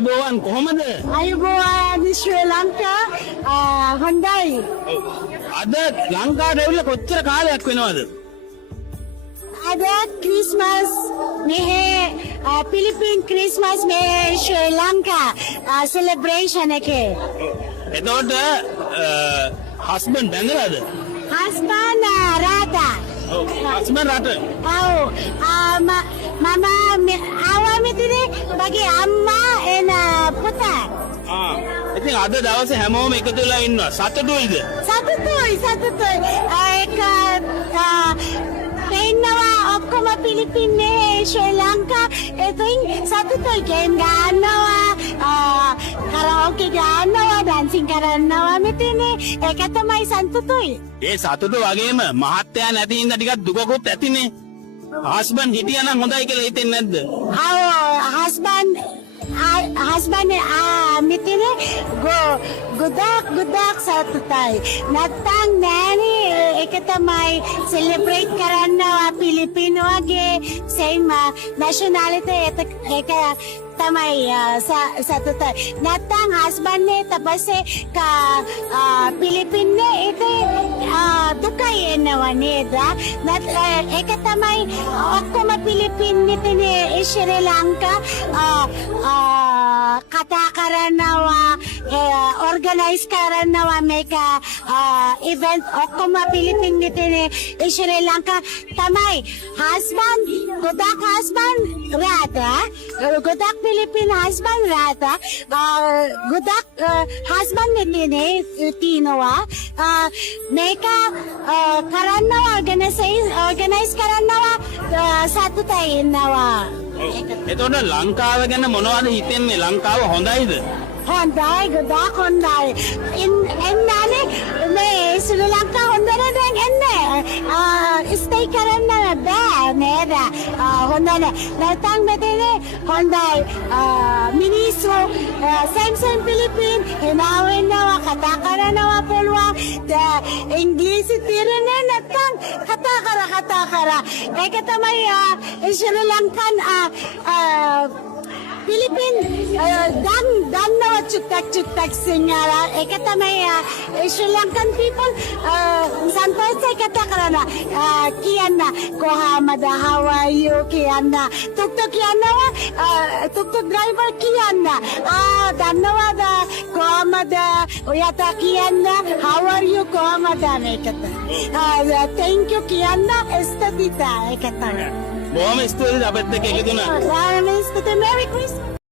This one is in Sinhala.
අයිබෝවන් කොහොමද? අයුබෝවන් ශ්‍රී ලංකා හොඳයි. අද ලංකාවට ඇවිල්ලා කොච්චර කාලයක් වෙනවද? අද ක්‍රිස්මස් මෙහෙ පිලිපින් ක්‍රිස්මස් මේ ශ්‍රී ලංකා සෙලබ්‍රේෂන් එකේ. එතකොට හස්බන්ඩ් බැඳලාද? හස්බන්ඩ් රාතා. හස්බන්ඩ් රට. ඔව් මම ආවා මෙතන මගේ අම්මා එන පුතා. ඉතින් අද දවසේ හැමෝම එකතු වෙලා ඉන්නවා. සතුටුයිද? සතුටුයි. ඒක පෙන්නවා ඔක්කොම පිලිපින්නේ ශ්‍රී ලංකා එතින් සතුටුයි ගේම් ගන්නවා කරාෝකේ ගන්නවා ඩැන්සින් කරනවා මෙතන ඒක තමයි සතුටුයි. ඒ සතුට වගේම මහත්තයා නැති ඉඳ ටිකක් දුකකුත් ඇතිනේ. හස්බන්ඩ් හිටියා නම් හොඳයි කියලා හිතෙන්නේ නැද්ද? husband මෙතන ගොඩක් සතුටුයි. නැත්තම් නෑනේ ඒක තමයි සෙලබ්‍රේට් කරනවා පිලිපින වගේ same nationality ඒක තමයි සතුටුයි. නැත්තම් husband නේ තපස්සේ පිලිපින්නේ ඒක දුකයි එනවා නේද? ඒක තමයි ඔක්කොම පිලිපින් මෙතන ශ්‍රී ලංකා කතා කරනවා organize කරනවා මේක event ඔක්කොම පිලිපින් මෙතන ශ්‍රී ලංකා තමයි husband ගොඩක් husband රාතා ගොඩක් පිලිපින් husband රාතා ගොඩක් husband මෙතන තියනවා මේක කරනවා organize කරනවා සතුටයි ඉන්නවා. එතකොට ලංකාව ගැන මොනවද හිතෙන්නේ? ලංකාව හොඳයිද? හොඳයි ගොඩක් හොඳයි. එන්නනේ මේ ශ්‍රී ලංකා හොඳට දැන් එන්නේ. ස්ටේ කරන්න බෑ නේද? හොඳයි. නැත්නම් මෙතන හොඳයි. මිනිස්සු සෙම්සන් පිලිපින් එනවා කතා කරනවා පුළුවන්. ඉංග්‍රීසි තේරෙන්නේ නැත්නම් කතා කර. ඒක තමයි ශ්‍රී ලංකන් Philippine දන්නවා චුට්ටක් සිංහල ඒක තමයි Sri Lankan people සන්තෝෂයි කතා කරන කියන්න කොහමද how are you කියන්න tuk-tuk කියනවා tuk-tuk driver කියන්න දන්නවද කොහමද ඔයාට කියන්න how are you කොහමද මේකට thank you කියන්න ස්තුතියි ඒක තමයි බොහොම ස්තුතියි අපිත් එක්ක එකතු වුණා. Merry Christmas.